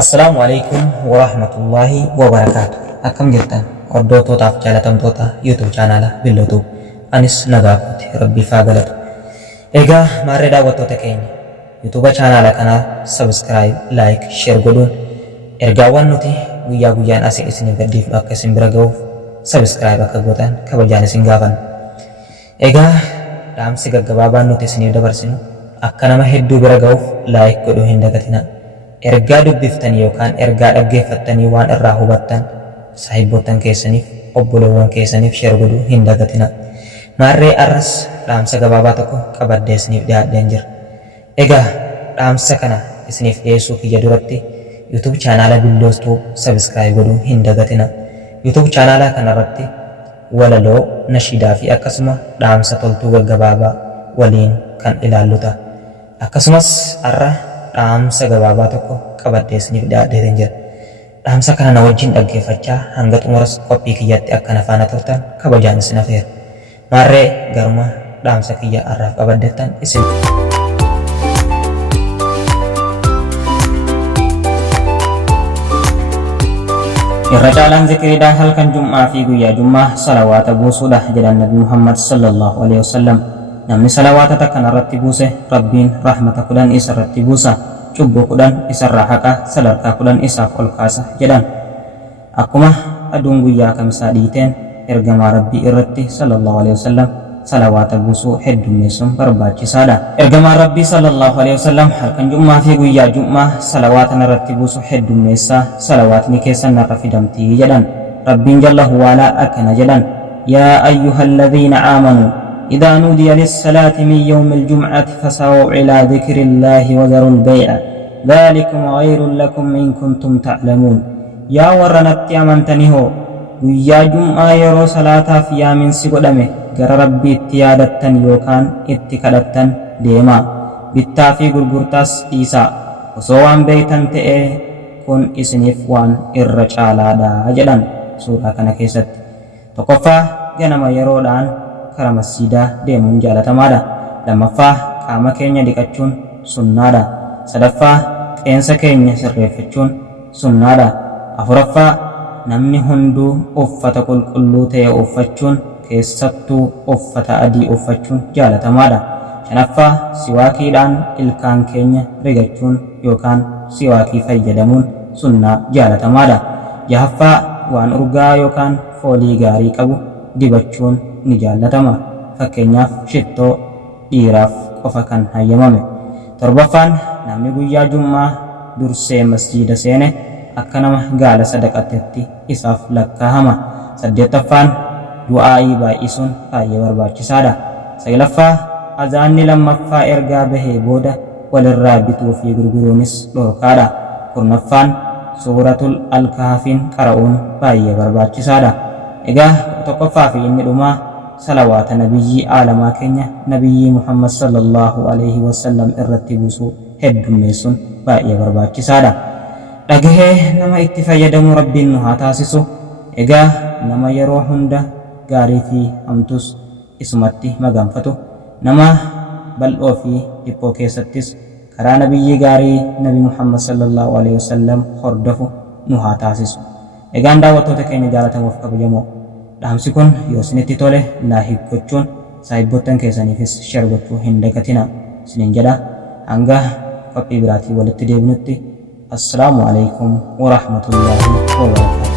Assalamualaikum warahmatullahi wabarakatuh. Akkam jirtan hordoftootaf jaalatamtoota YouTube channel Billootuu. Anis nagaatti Rabbi faa galatu. Egaa maarree daawwattoota keenya YouTube channel kana subscribe, like, share godhuun ergaawwan nuti guyyaa guyyaan asii isiniif gadhiifnu akka isin bira ga'uuf subscribe akka gootan kabajaan isin gaafanna. Egaa dhaamsi gaggabaabaan nuti isiniif dabarsinu akka nama hedduu bira ga'uuf like godhuu hin dagatinaa. Ergaa dubbiftanii yookaan ergaa dhaggeeffattanii waan irraa hubattan saahibboottan keessaniif obbolowwan keessaniif share godhuu hin dagatinaa. Maarree arras dhaamsa gabaabaa tokko qabadhee isiniif dhiyaadheen jira. Egaa dhaamsa kana isiniif dhiyeessuu kiyya duratti YouTube channel Billootuu subscribe godhuu hin dagatinaa. YouTube channel kanarratti walaloo, nashiidaa fi akkasuma dhaamsa toltuu gaggabaabaa waliin kan ilaalluta. Akkasumas arra dhaamsa gabaabaa tokko qabadhee isiniif dhiyaadheen jira. Dhaamsa kana na wajjin dhaggeeffachaa hanga xumuras qophii kiyyatti akka na faana turtan kabajaan isin affeera. Maarree garuma dhaamsa kiyya arraaf qabaddeettan isin. Irra caalaan zikriidhaa halkan Jum'aa fi guyyaa Jum'aa salawaata buusuudha jedhan Nabi Muhammad sallallahu alaihi wasallam. Namni salawaata takka irratti buuse Rabbiin rahmata kudhan isa irratti buusa, cubbuu kudhan isarraa haqa, sadarkaa kudhan isaaf ol kaasa jedhan. Akkuma aduun guyyaa kamisaa dhiiteen ergamaa Rabbii irratti sallallahu alaihi wasallam salawaata buusuu heddummeessuun barbaachisaadha. Ergamaan Rabbii sallallahu alaihi wasallam halkan Jum'aa fi guyyaa Jum'aa salawaata irratti buusuu heddummeessaa, salawaatni keessan narra fidamtii jedhan. Rabbiin jalla huwaalaa akkana jedhan: yaa ayyuhalladhiina aamanuu إذا نودي للصلاة من يوم الجمعة فسعوا إلى ذكر الله وذروا البيع ذلكم خير لكم إن كنتم تعلمون. يا ورنت أمنتني هو ويا جمعة يرو صلاة في يوم سيقدمه غير ربي اتيادتن يوكان اتكالتن ديما بالتافي غرغرتاس إيسا وسوان بيتن تئه كن إسنف وان الرجالا دا جدن. سورة كان كيست تقفى جنما يرو دان kara masjidaa deemuun jaalatamaadha. Lammaffaa qaama keenya dhiqachuun sunnaadha. Sadaffaa qeensa keenya sirreeffachuun sunnaadha. Afuraffaa namni hunduu uffata qulqulluu ta'e uffachuun, keessattuu uffata adii uffachuun jaalatamaadha. Shanaffaa siwaakiidhaan ilkaan keenya rigachuun yookaan siwaakii fayyadamuun sunnaa jaalatamaadha. Jahaffaa waan urgaa yookaan foolii gaarii qabu dibachuun ni jaalatama. Fakkeenyaaf shittoo dhiiraaf qofa kan hayyamame. Torbaffaan namni guyyaa Jum'aa dursee masjiida seene akka nama gaala sadaqatetti isaaf lakkaa'ama. Saddeettaffaan du'aa'ii baay'isuun baay'ee barbaachisaadha. Saglaffaa azaanni lammaffaa ergaa bahee booda walirraa bituu fi gurguruunis dhorkaadha. Kurnaffaan suuratul Al-Kahfiin qara'uun baay'ee barbaachisaadha. Egaa tokkoffaa fi inni dhumaa salawaata nabiyyii aalamaa keenya nabiyyii Muhammad sallallahu alaihi wasallam irratti buusuu heddummeessuun baay'ee barbaachisaadha. Dhagahee nama itti fayyadamu Rabbiin nu haa taasisu. Egaa nama yeroo hunda gaarii fi hamtus isumatti maganfatu, nama bal'oo fi dhiphoo keessattis karaa nabiyyii gaarii Nabi Muhammad sallallahu alaihi wasallam hordofu nu haa taasisu. Egaan daawwattoota keenya jaalatamuuf kabajamoo, dhaamsi kun yoo isinitti tole laayik gochuun saahibboottan keessaniifis share gochuu hin dagatinaa isiniin jedha. Hanga qophii biraatii walitti deebinutti assalaamu alaikum warahmatullaahi wabarakatuh.